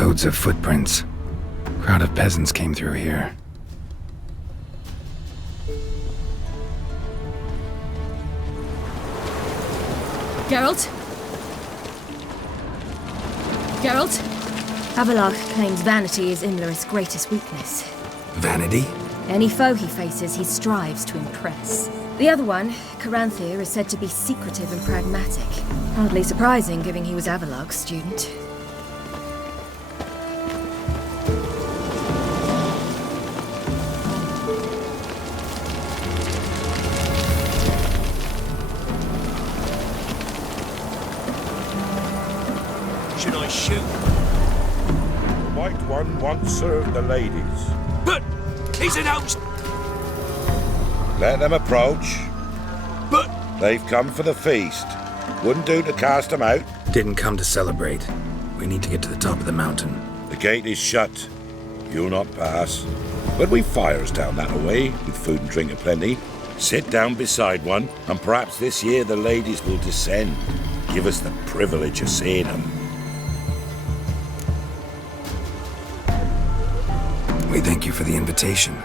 Loads of footprints. Crowd of peasants came through here. Geralt? Geralt? Avallac'h claims vanity is Imlerith's greatest weakness. Vanity? Any foe he faces, he strives to impress. The other one, Caranthir, is said to be secretive and pragmatic. Hardly surprising, given he was Avallac'h's student. Should I shoot? The White One once served the ladies. But he's an out. Let them approach. But They've come for the feast. Wouldn't do to cast them out. Didn't come to celebrate. We need to get to the top of the mountain. The gate is shut. You'll not pass. But we've fires down that way, with food and drink aplenty. Sit down beside one, and perhaps this year the ladies will descend. Give us the privilege of seeing them. We thank you for the invitation.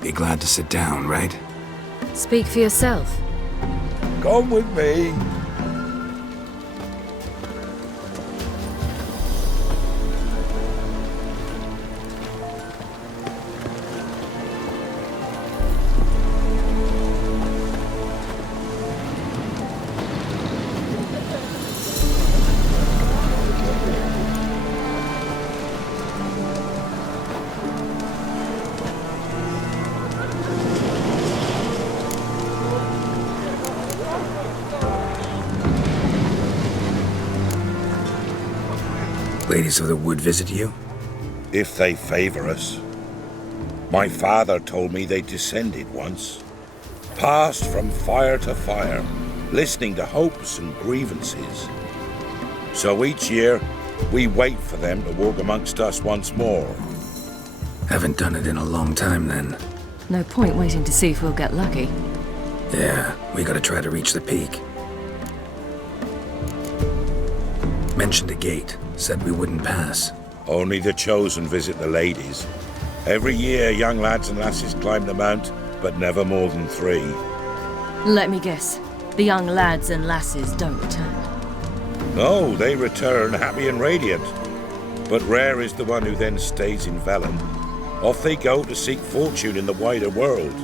Be glad to sit down, right? Speak for yourself. Come with me. Ladies of the Wood visit you? If they favor us. My father told me they descended once. Passed from fire to fire, listening to hopes and grievances. So each year, we wait for them to walk amongst us once more. Haven't done it in a long time, then. No point waiting to see if we'll get lucky. Yeah, we gotta try to reach the peak. Mentioned a gate. Said we wouldn't pass. Only the chosen visit the ladies. Every year, young lads and lasses climb the mount, but never more than 3. Let me guess. The young lads and lasses don't return. No, they return happy and radiant. But rare is the one who then stays in Velen. Off they go to seek fortune in the wider world.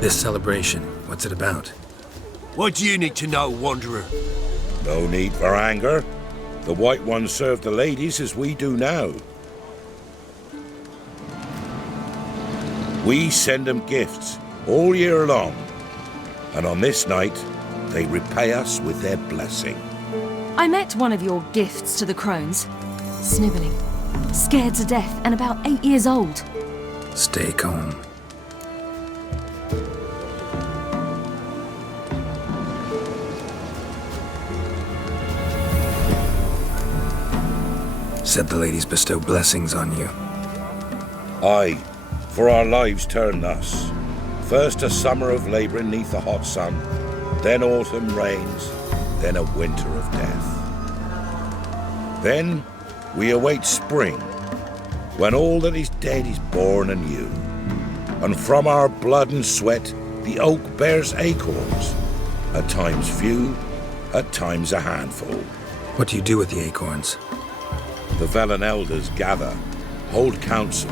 This celebration, what's it about? what do you need to know, Wanderer? No need for anger. The White Ones serve the ladies as we do now. We send them gifts all year long. And on this night, they repay us with their blessing. I met one of your gifts to the crones. Snivelling. Scared to death and about 8 years old. Stay calm. Said the ladies bestow blessings on you. Aye, for our lives turn thus. First a summer of labouring neath the hot sun, then autumn rains, then a winter of death. Then we await spring, when all that is dead is born anew. And from our blood and sweat the oak bears acorns, at times few, at times a handful. What do you do with the acorns? The Velen elders gather, hold council.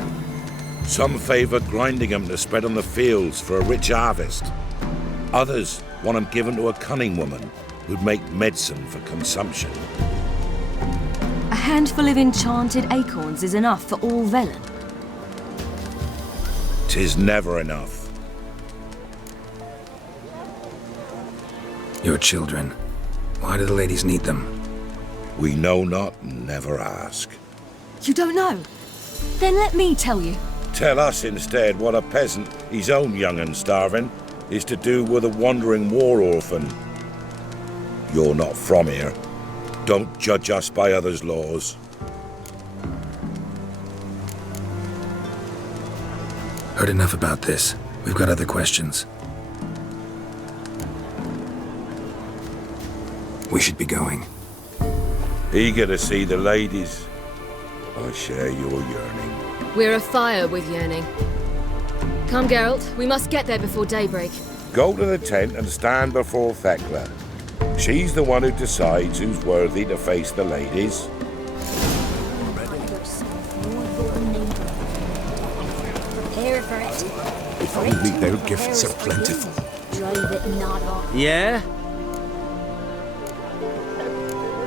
Some favour grinding them to spread on the fields for a rich harvest. Others want them given to a cunning woman who'd make medicine for consumption. A handful of enchanted acorns is enough for all Velen. 'Tis never enough. Your children. Why do the ladies need them? We know not and never ask. You don't know? Then let me tell you. Tell us instead what a peasant, his own young and starving, is to do with a wandering war orphan. You're not from here. Don't judge us by others' laws. Heard enough about this. We've got other questions. We should be going. Eager to see the ladies. I share your yearning. We're afire with yearning. Come, Geralt. We must get there before daybreak. Go to the tent and stand before Thekla. She's the one who decides who's worthy to face the ladies. Prepare for it. If only their gifts are plentiful. Drive it not off. Yeah?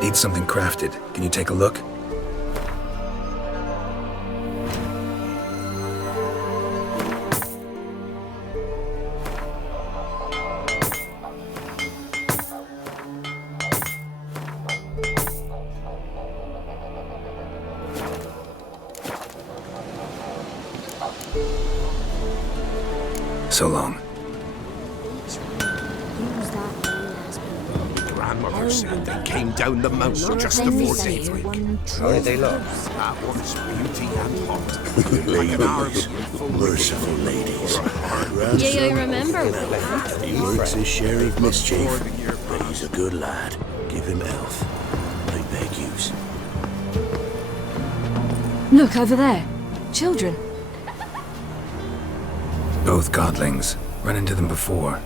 Need something crafted. Can you take a look? So long. Grandmother said they came down the mountain just before daybreak. How did they look? That was beauty and hot. Like an arms. Merciful ladies. Yeah, I remember. He works his share of mischief, but he's a good lad. Give him health. I beg yous. Look, over there. Children. Both godlings. Run into them before.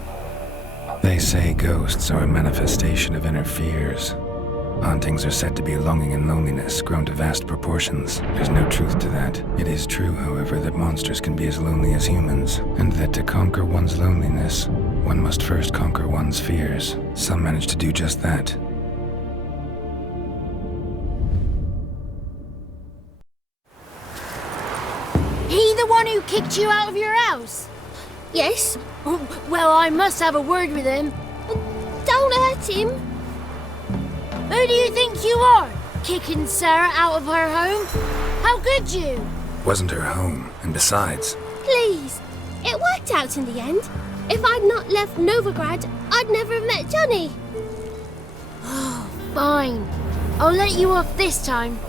They say ghosts are a manifestation of inner fears. Hauntings are said to be longing and loneliness grown to vast proportions. There's no truth to that. It is true, however, that monsters can be as lonely as humans, and that to conquer one's loneliness, one must first conquer one's fears. Some manage to do just that. He the one who kicked you out of your house? Yes. Oh, well, I must have a word with him. Don't hurt him. Who do you think you are? Kicking Sarah out of her home? How could you? Wasn't her home, and besides... Please. It worked out in the end. If I'd not left Novigrad, I'd never have met Johnny. Oh, fine. I'll let you off this time.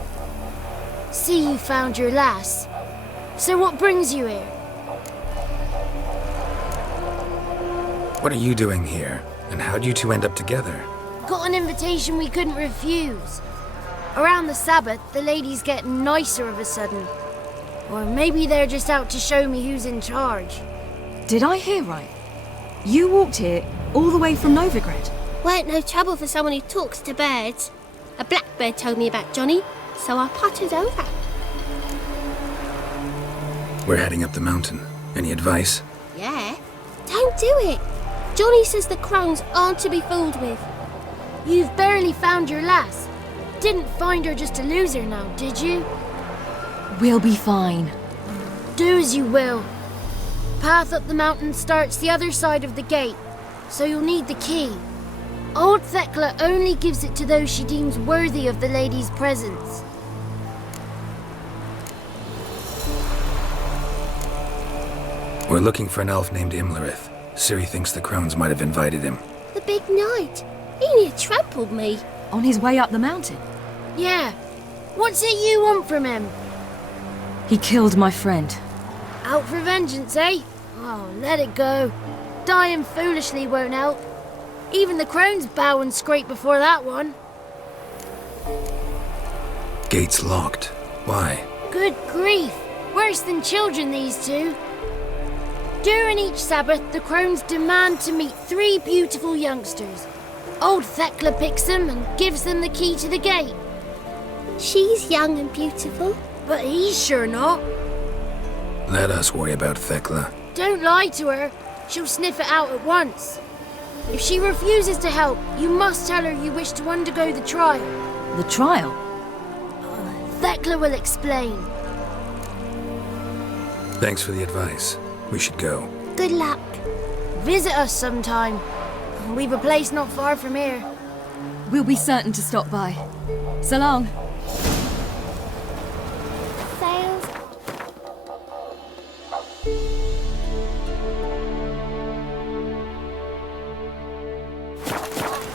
See, you found your lass. So what brings you here? What are you doing here? And how'd you two end up together? Got an invitation we couldn't refuse. Around the Sabbath, the ladies get nicer of a sudden. Or maybe they're just out to show me who's in charge. Did I hear right? You walked here all the way from Novigrad? Weren't no trouble for someone who talks to birds. A blackbird told me about Johnny, so I pottered over. We're heading up the mountain. Any advice? Yeah? Don't do it. Johnny says the crones aren't to be fooled with. You've barely found your lass. Didn't find her just to lose her now, did you? We'll be fine. Do as you will. Path up the mountain starts the other side of the gate, so you'll need the key. Old Thekla only gives it to those she deems worthy of the lady's presence. We're looking for an elf named Imlerith. Ciri thinks the crones might have invited him. The big knight. He near trampled me. On his way up the mountain? Yeah. What's it you want from him? He killed my friend. Out for vengeance, eh? Oh, let it go. Dying foolishly won't help. Even the crones bow and scrape before that one. Gate's locked. Why? Good grief. Worse than children, these two. During each Sabbath, the crones demand to meet 3 beautiful youngsters. Old Thekla picks them and gives them the key to the gate. She's young and beautiful. But he's sure not. Let us worry about Thekla. Don't lie to her. She'll sniff it out at once. If she refuses to help, you must tell her you wish to undergo the trial. The trial? Thekla will explain. Thanks for the advice. We should go. Good luck. Visit us sometime. We've a place not far from here. We'll be certain to stop by. So long. Sails.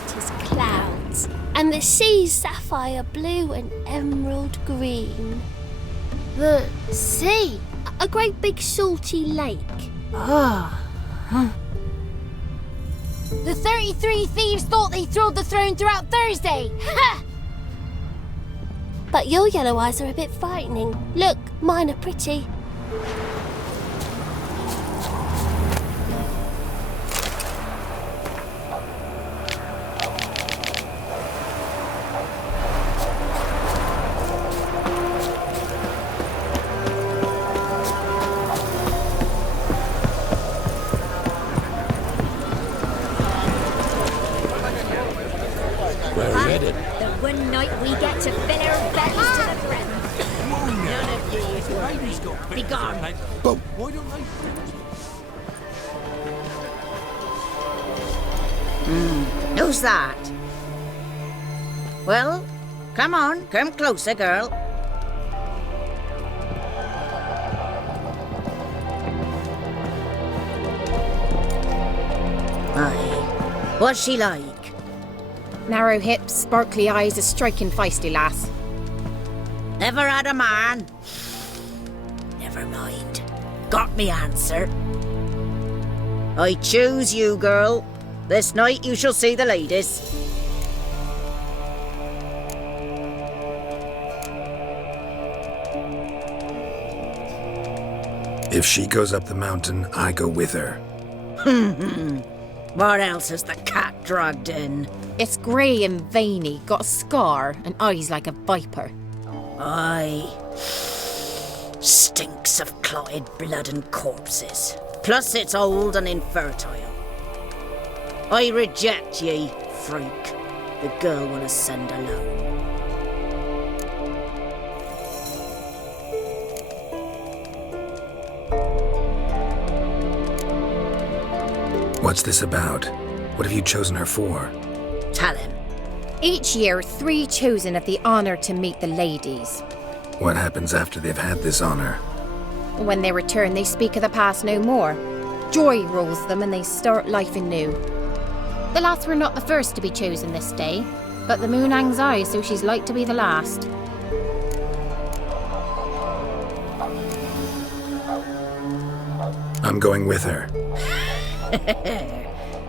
It is clouds, and the sea's sapphire blue and emerald green. The sea? A great big salty lake. Ah. Huh. The 33 thieves thought they thrilled the throne throughout Thursday. Ha! But your yellow eyes are a bit frightening. Look, mine are pretty. Where are we headed? The one night we get to fill our bellies to the brim. None of you. Be gone. Boom. Who's that? Well, come on, come closer, girl. Aye. What's she like? Narrow hips, sparkly eyes, a striking feisty lass. Never had a man? Never mind. Got me answer. I choose you, girl. This night you shall see the ladies. If she goes up the mountain, I go with her. What else has the cat dragged in? It's grey and veiny, got a scar, and eyes like a viper. Aye. Stinks of clotted blood and corpses. Plus it's old and infertile. I reject ye, freak. The girl will ascend alone. What's this about? What have you chosen her for? Tell him. Each year, 3 chosen have the honour to meet the ladies. What happens after they've had this honor? When they return, they speak of the past no more. Joy rules them and they start life anew. The lass were not the first to be chosen this day, but the moon hangs high, so she's like to be the last. I'm going with her.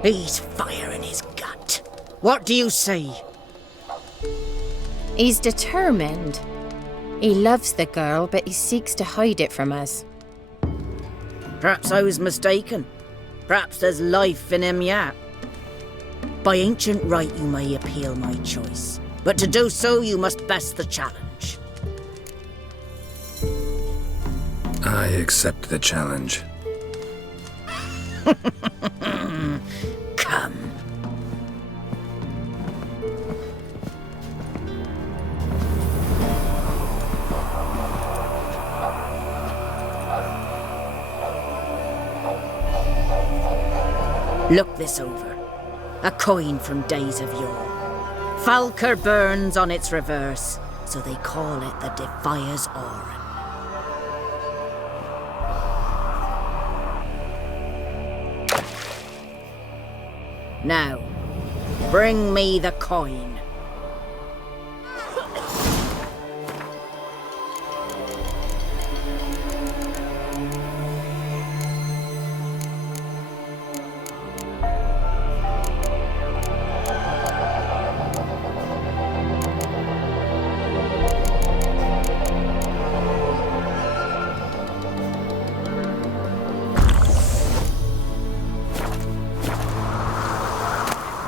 He's fire in his gut. What do you say? He's determined. He loves the girl, but he seeks to hide it from us. Perhaps I was mistaken. Perhaps there's life in him yet. By ancient right you may appeal my choice, but to do so you must best the challenge. I accept the challenge. Come. Look this over. A coin from days of yore. Falker burns on its reverse, so they call it the Defier's Oran. Now, bring me the coin.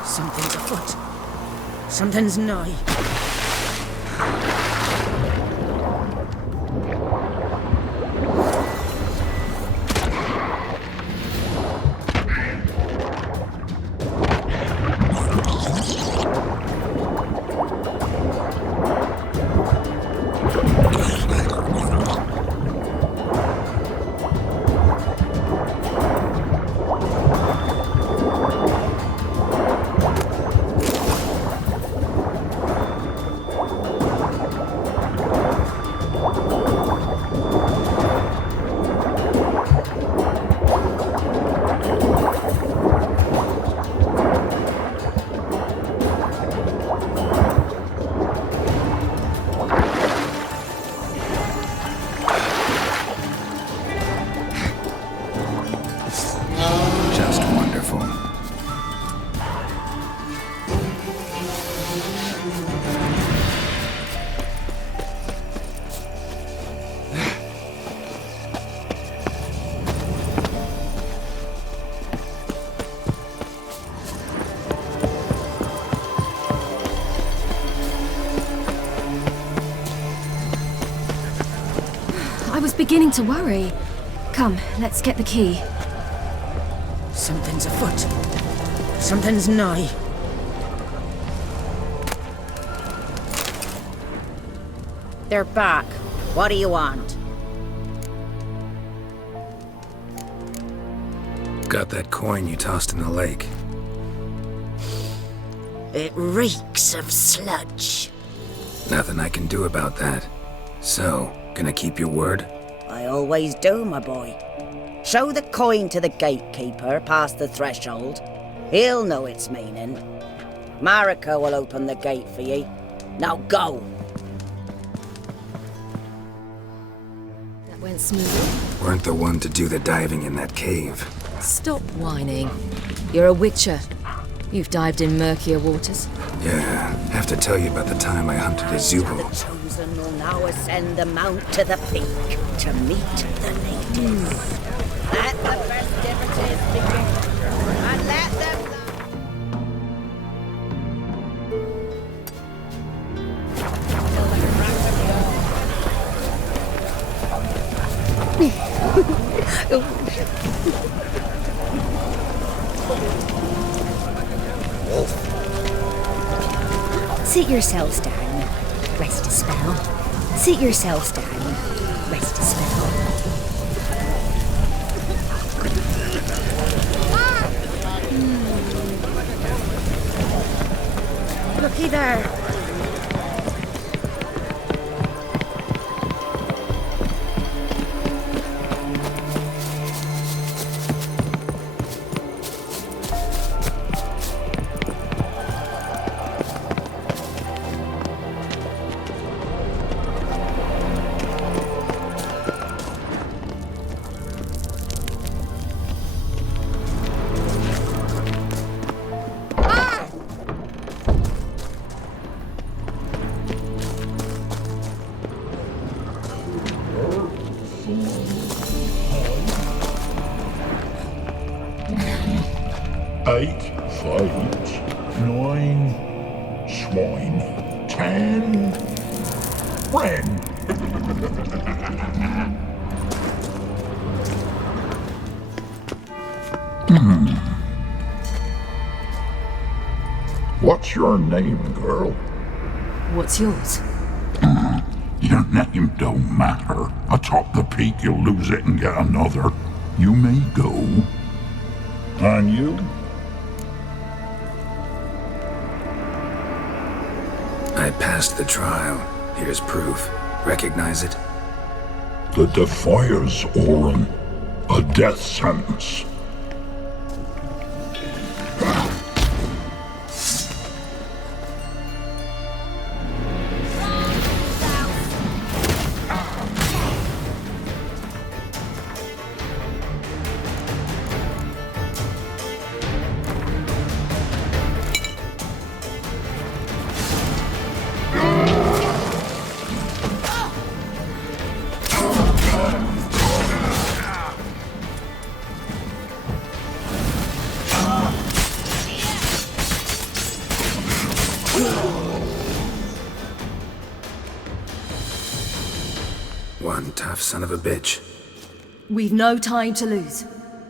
Something's afoot. Something's nigh. beginning to worry. Come, let's get the key. Something's afoot. Something's nigh. They're back. What do you want? Got that coin you tossed in the lake. It reeks of sludge. Nothing I can do about that. So, gonna keep your word? I always do, my boy. Show the coin to the gatekeeper past the threshold. He'll know its meaning. Marika will open the gate for ye. Now go! That went smoothly. Weren't the one to do the diving in that cave. Stop whining. You're a witcher. You've dived in murkier waters. Yeah, have to tell you about the time I hunted a The Zubo. chosen will now ascend the mount to the peak to meet the ladies. Let the festivities begin, and let them Sit yourselves down. Rest a spell. Sit yourselves down. Rest a spell. looky there. Eight fights, 9 swine, 10 ren. What's your name, girl? What's yours? Your name don't matter. Atop the peak, you'll lose it and get another. You may go. And you? I passed the trial. Here's proof. Recognize it? The Defier's Orin. A death sentence. One tough son of a bitch. We've no time to lose.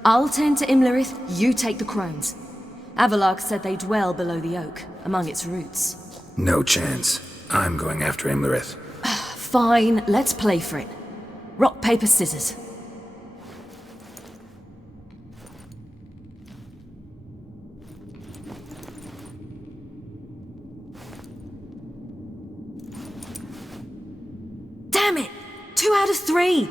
I'll tend to Imlerith, you take the crones. Avalark said they dwell below the oak, among its roots. No chance. I'm going after Imlerith. Fine, let's play for it. Rock, paper, scissors. Damn it! 2 out of 3!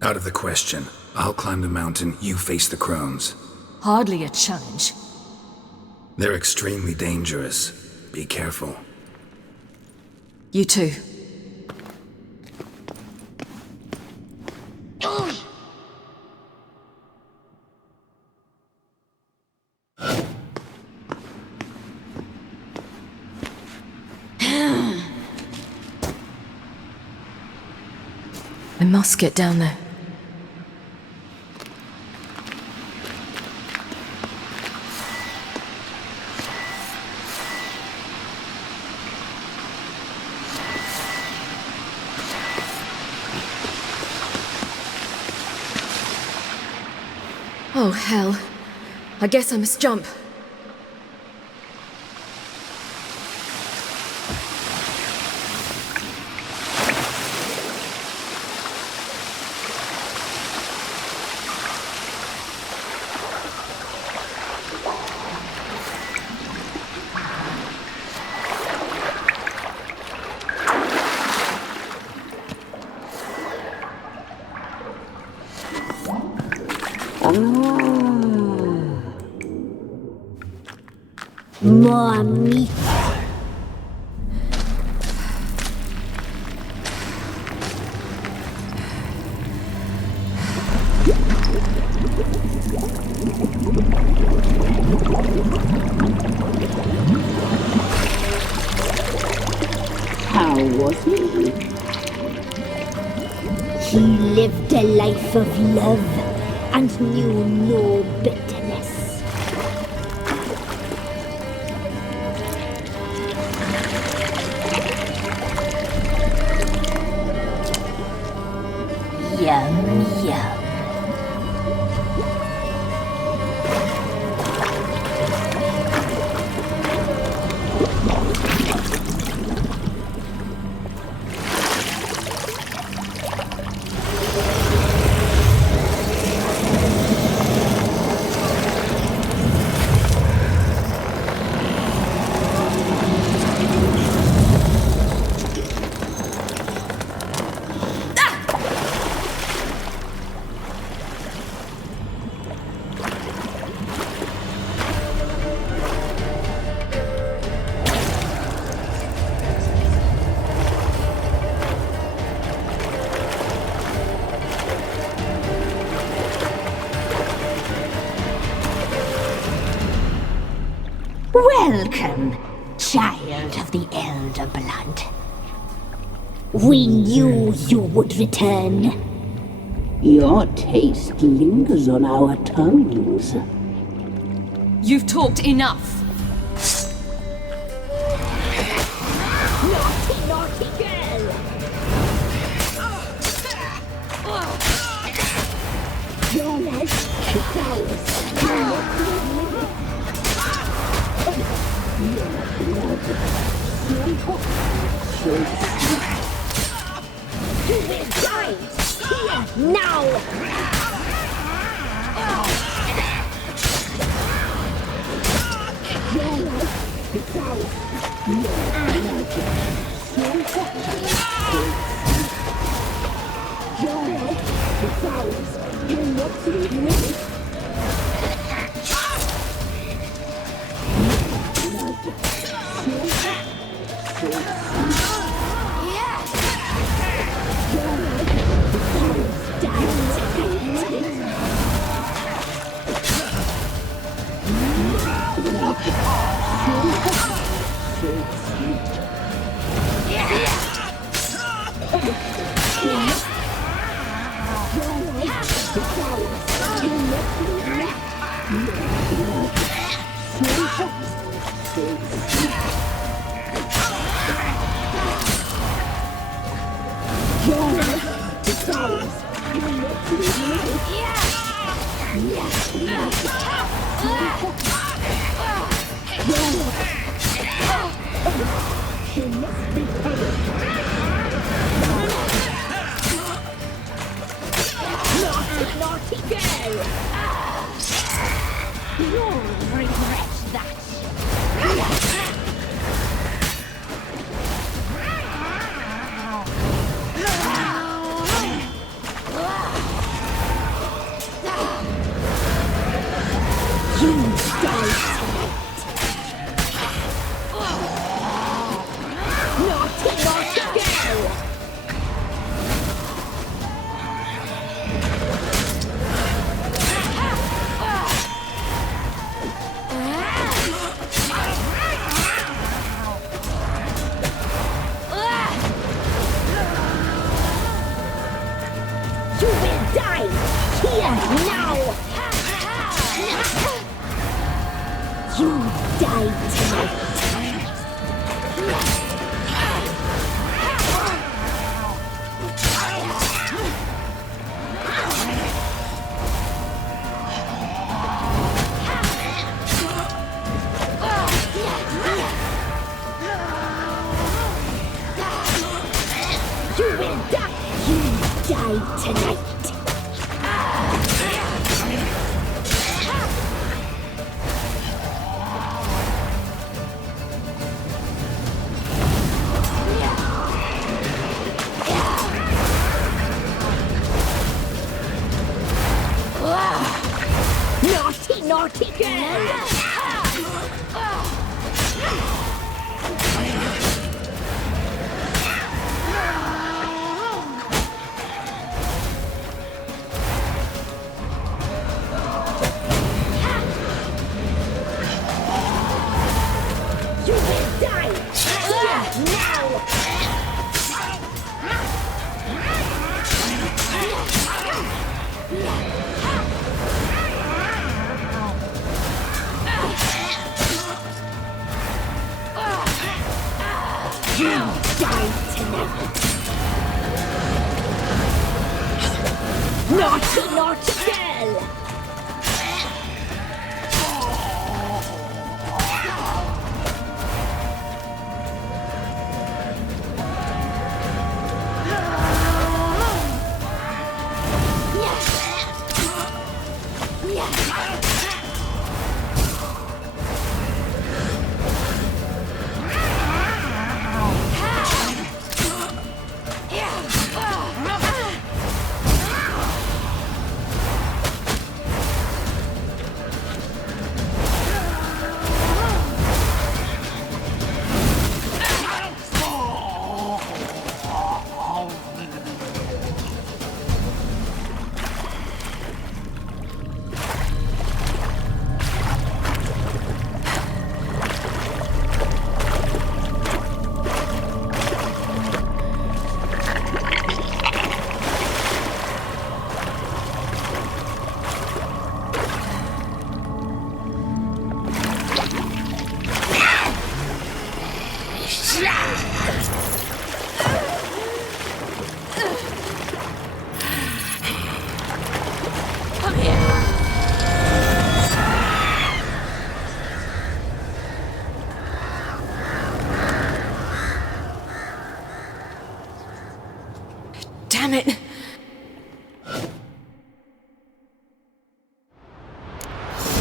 Out of the question. I'll climb the mountain, you face the crones. Hardly a challenge. They're extremely dangerous. Be careful. You too. I must get down there. Oh, hell. I guess I must jump. More meat. How was he? He lived a life of love and knew no bitterness. Yum, yum. Welcome, child of the elder blood. We knew you would return. Your taste lingers on our tongues. You've talked enough. Naughty, naughty girl! Jonas, you will die here now! Naughty girl! You'll regret that. You die tonight. Naughty, naughty girl! You will die here now! You die tonight! die tonight. Naughty, naughty girl! You will die! Now! You die tonight! Naughty, naughty girl! Damn it!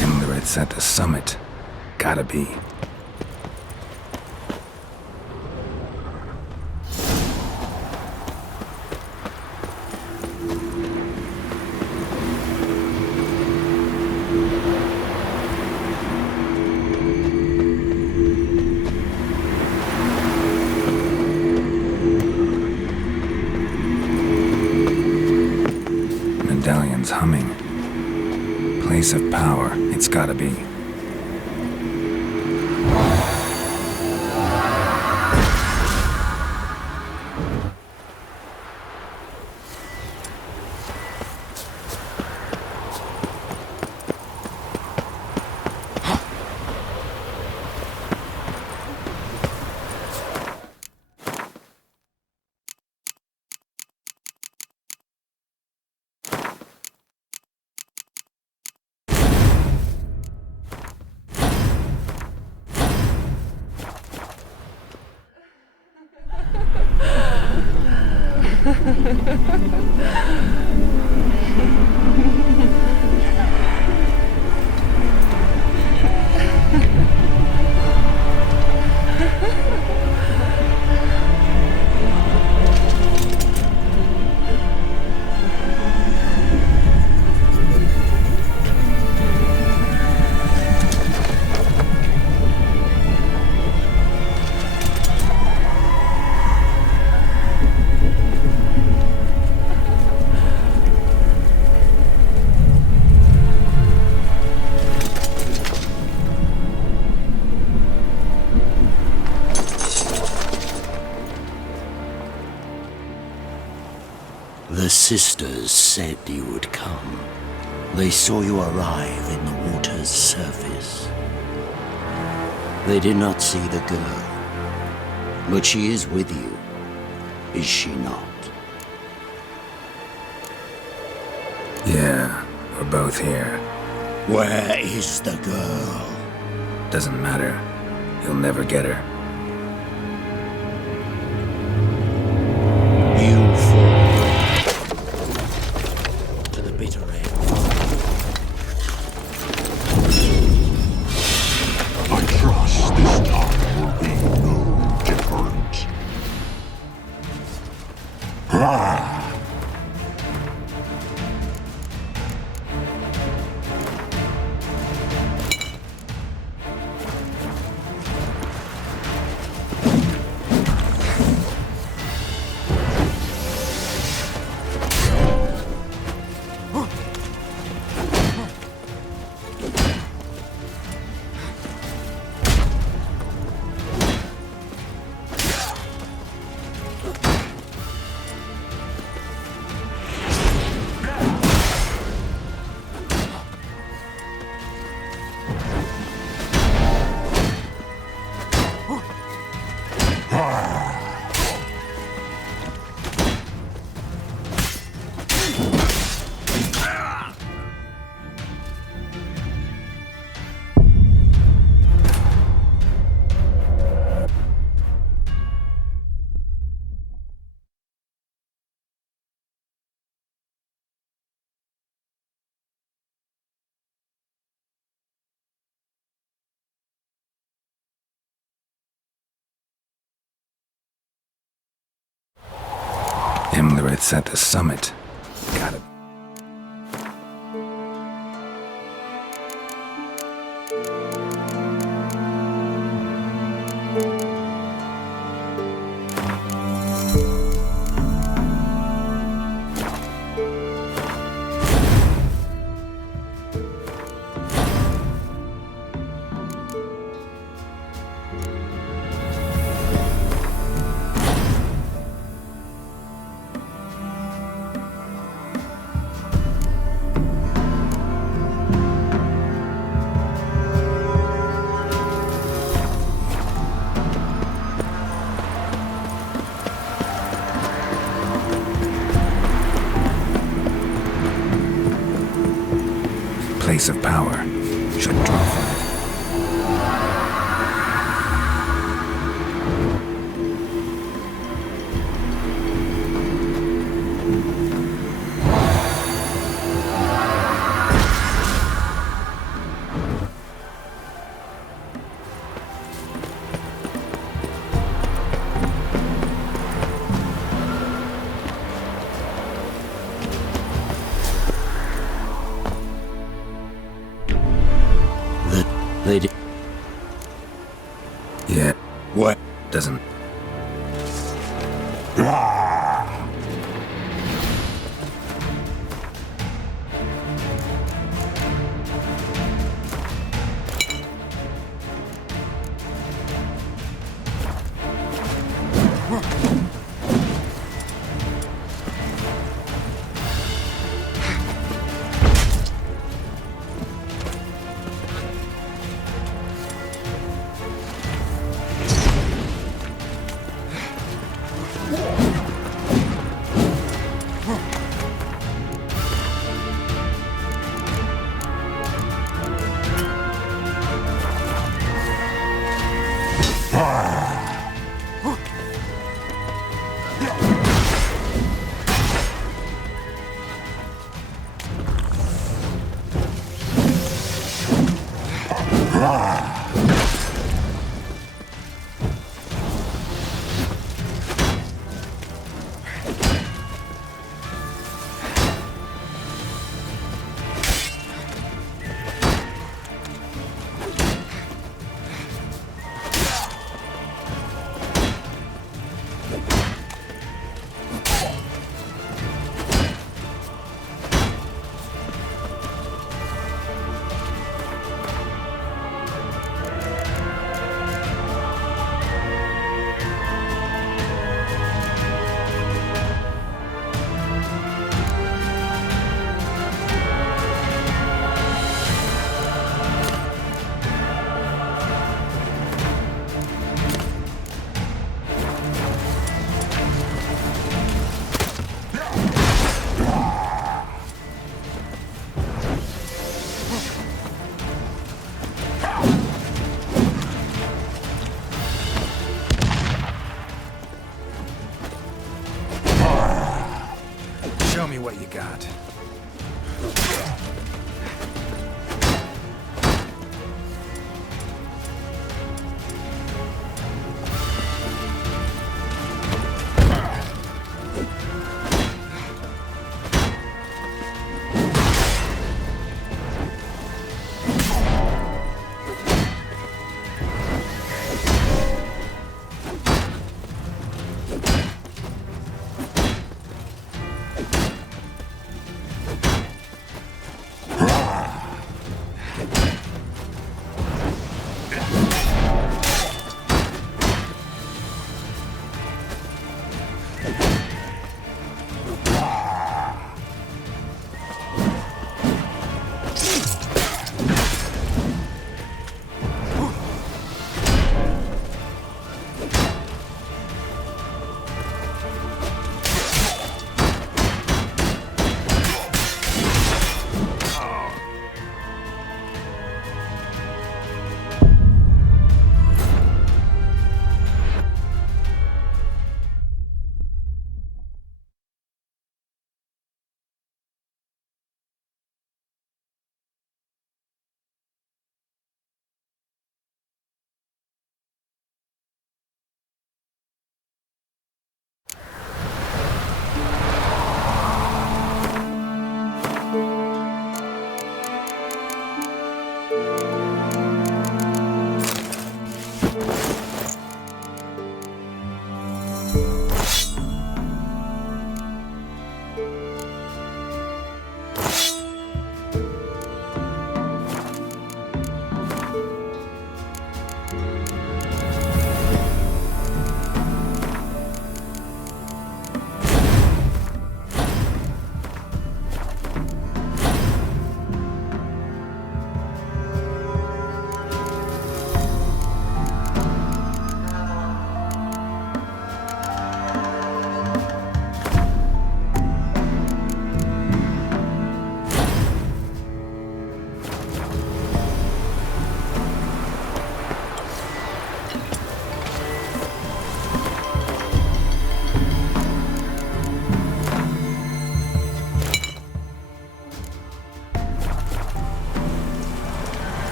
Imlerith's at the summit. Gotta be. Medallion's humming. Place of power, it's gotta be. The sisters said you would come. They saw you arrive in the water's surface. They did not see the girl, but she is with you, is she not? Yeah, we're both here. Where is the girl? Doesn't matter. You'll never get her. You Imlerith's at the summit. Gotta... Place of power. Should draw from it. They did. Yeah. What? Doesn't... Show me what you got.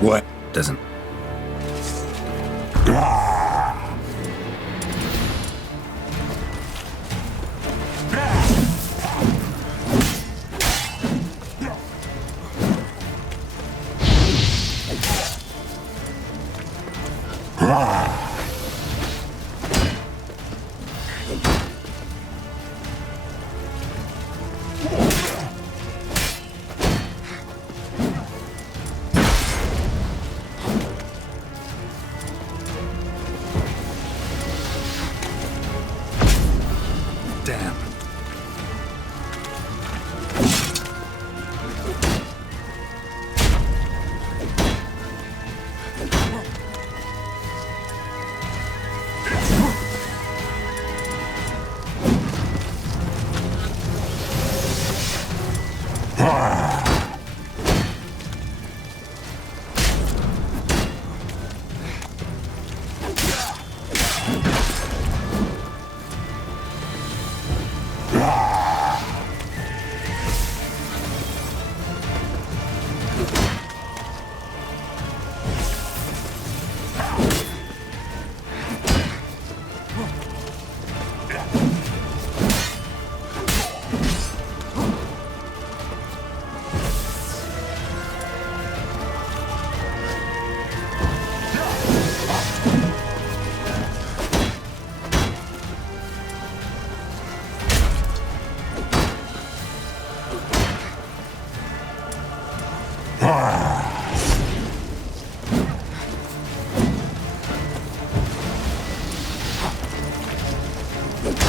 What? Doesn't. Damn.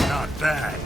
Not bad.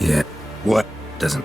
Yeah. What? Doesn't.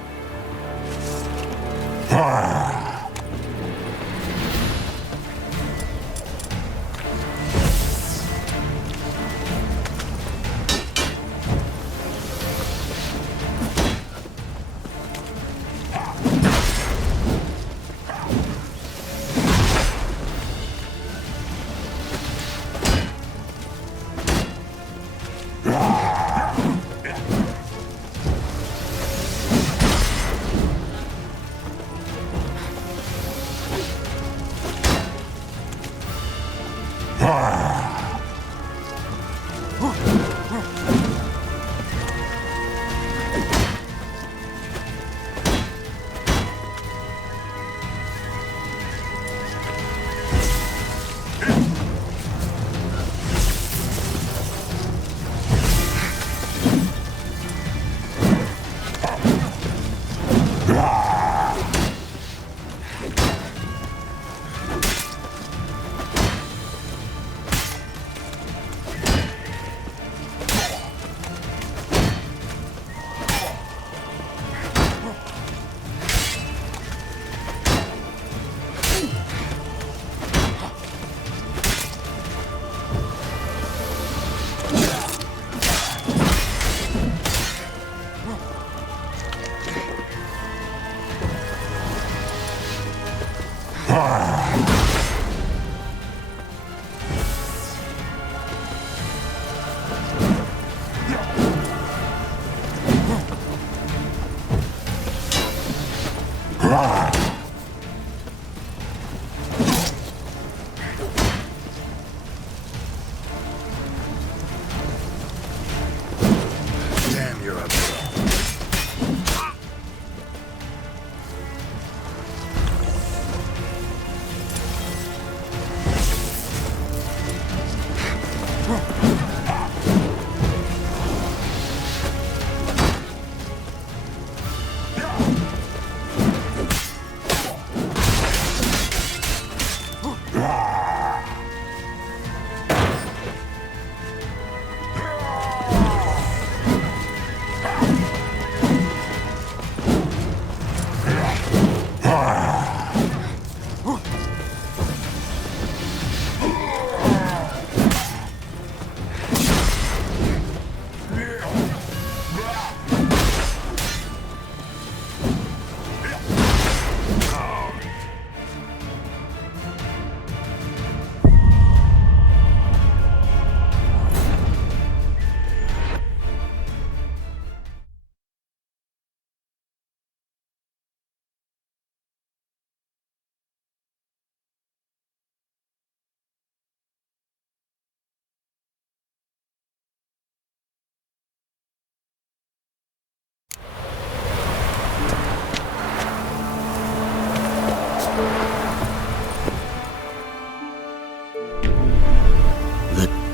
Damn, you're up.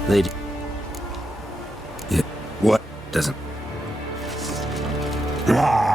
They'd... Yeah. What? Doesn't. Yeah!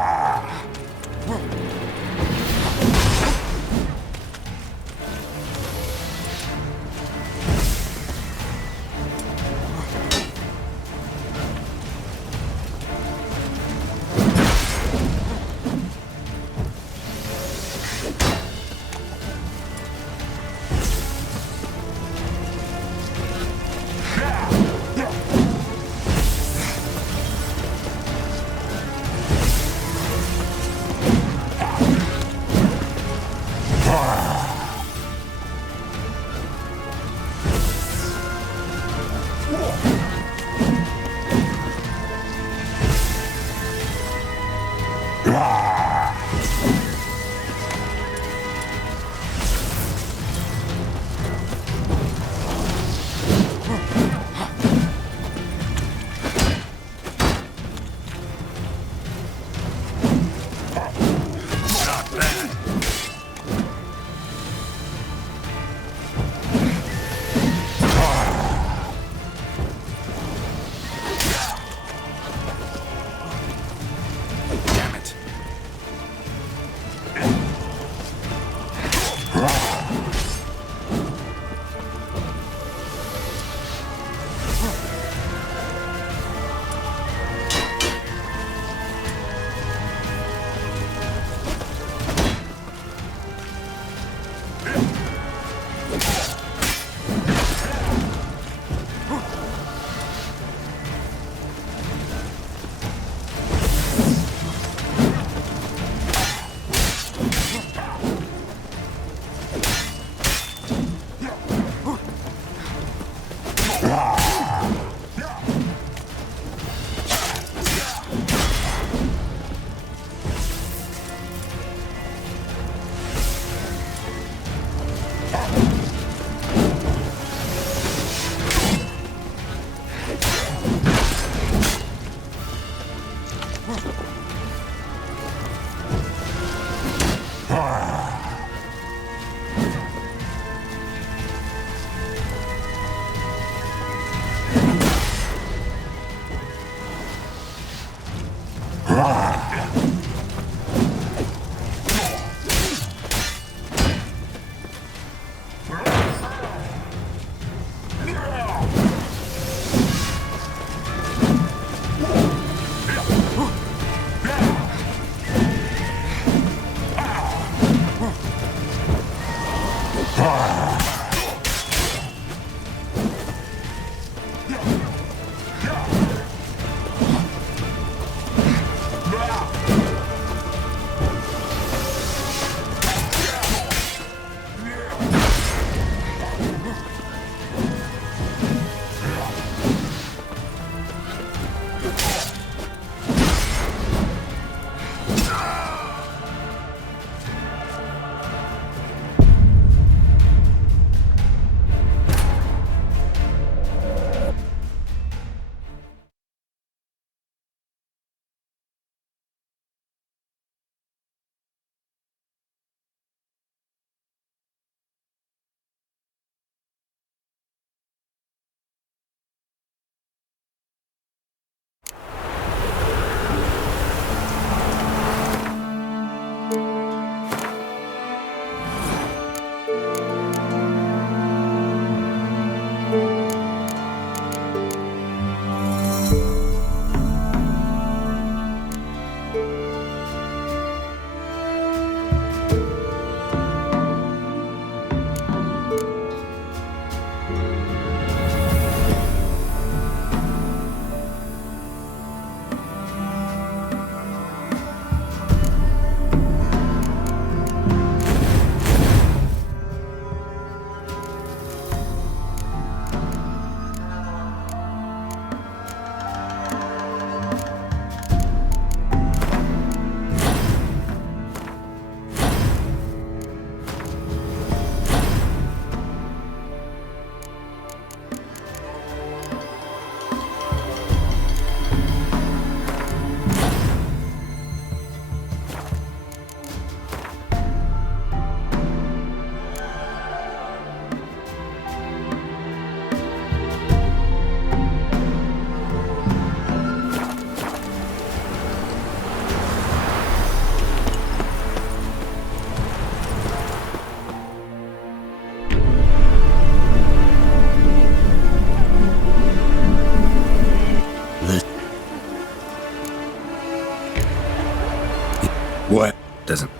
Doesn't...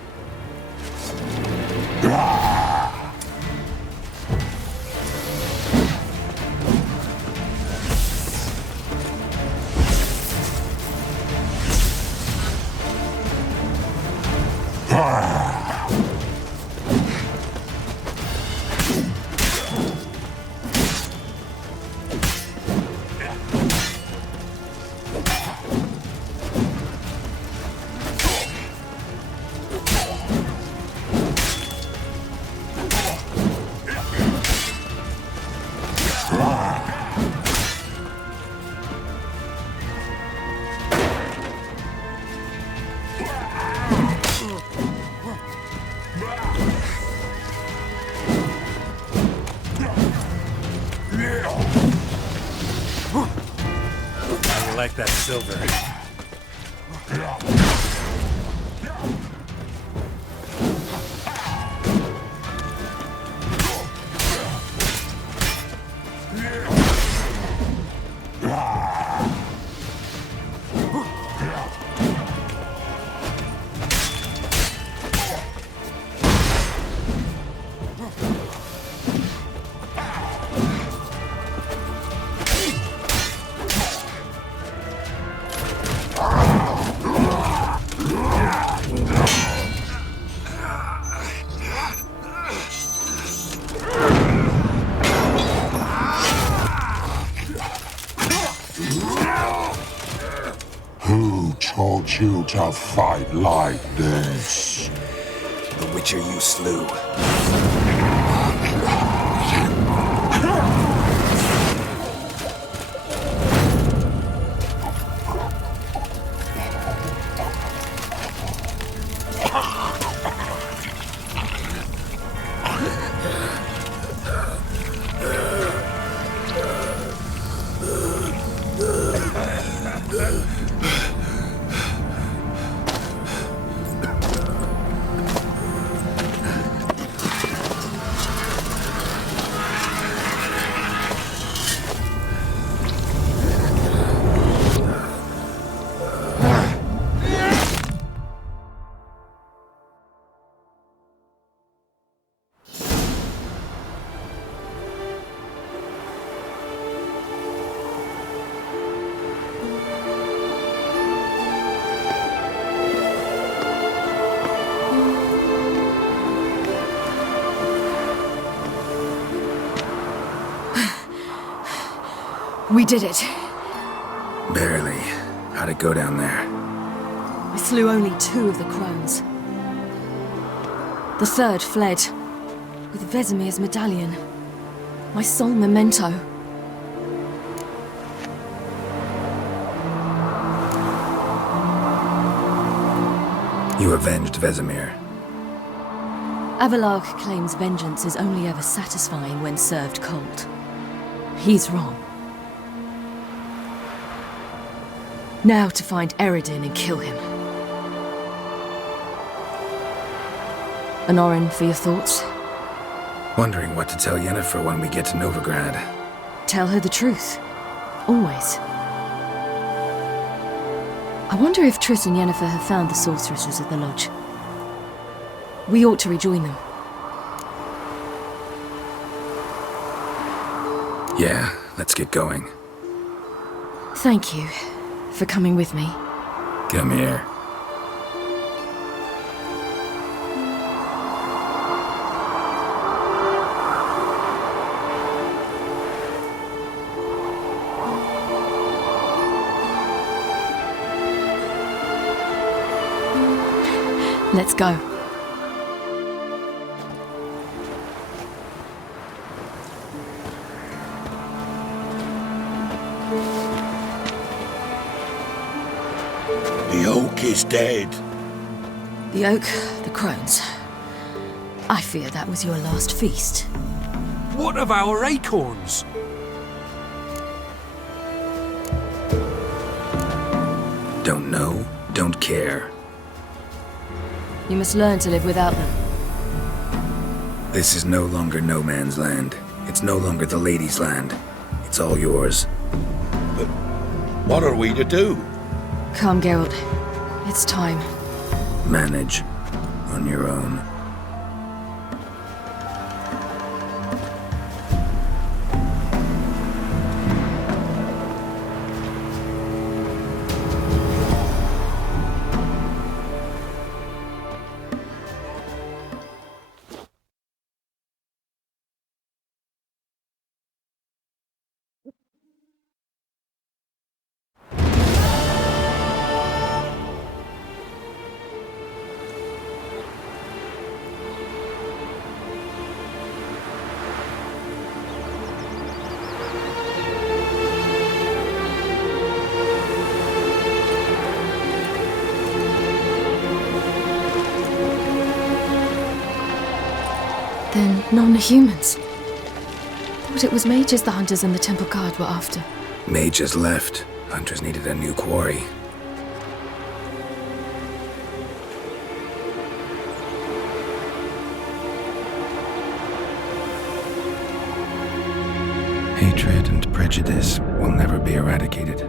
I like that silver. Who taught you to fight like this? The Witcher you slew. We did it. Barely. How'd it go down there? I slew only 2 of the crones. The third fled, with Vesemir's medallion. My sole memento. You avenged Vesemir. Avalark claims vengeance is only ever satisfying when served cold. He's wrong. Now to find Eredin and kill him. Anorin, for your thoughts? Wondering what to tell Yennefer when we get to Novigrad. Tell her the truth. Always. I wonder if Triss and Yennefer have found the sorceresses at the lodge. We ought to rejoin them. Yeah, let's get going. Thank you for coming with me. Come here. Let's go. The oak is dead. The oak, the crones. I fear that was your last feast. What of our acorns? Don't know, don't care. You must learn to live without them. This is no longer no man's land. It's no longer the lady's land. It's all yours. But what are we to do? Come, Geralt. It's time. Manage. on your own. Then none are humans. Thought it was mages the hunters and the temple guard were after. Mages left. Hunters needed a new quarry. Hatred and prejudice will never be eradicated,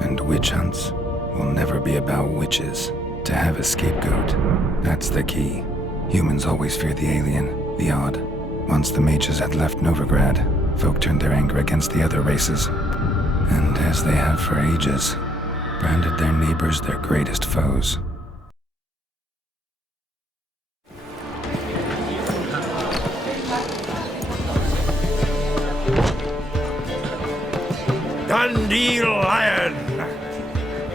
and witch hunts will never be about witches. To have a scapegoat, that's the key. Humans always fear the alien, the odd. Once the mages had left Novigrad, folk turned their anger against the other races, and as they have for ages, branded their neighbors their greatest foes. Dandelion!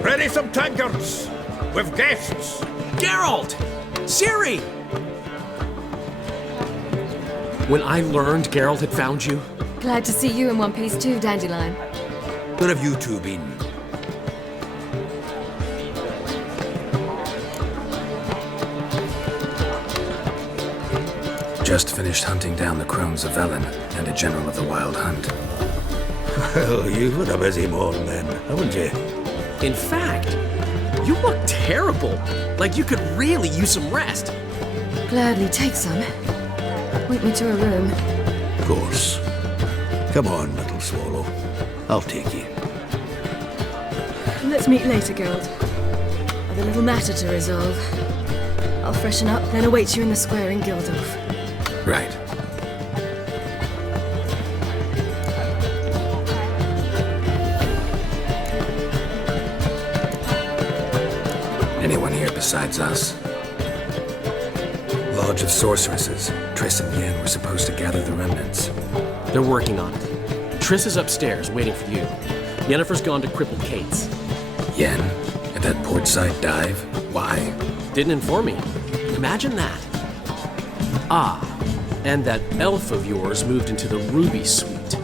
Ready some tankards! With guests! Geralt! Ciri! When I learned Geralt had found you... Glad to see you in one piece too, Dandelion. Where have you two been? Just finished hunting down the crones of Velen and a general of the Wild Hunt. Well, you've had a busy morning then, haven't you? In fact, you look terrible. Like you could really use some rest. Gladly take some. Point me to a room. Of course. Come on, little swallow. I'll take you. Let's meet later, Geralt. I've a little matter to resolve. I'll freshen up, then await you in the square in Gildorf. Right. Anyone here besides us? Lodge of Sorceresses. Triss and Yen were supposed to gather the remnants. They're working on it. Triss is upstairs, waiting for you. Yennefer's gone to cripple Kate's. Yen? At that portside dive? Why? Didn't inform me. Imagine that. Ah, and that elf of yours moved into the Ruby Suite.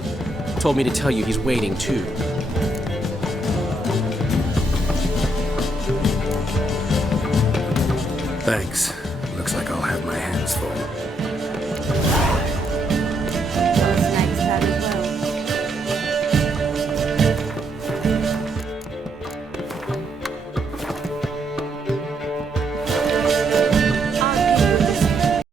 Told me to tell you he's waiting too. Thanks. Looks like I'll have my hands full.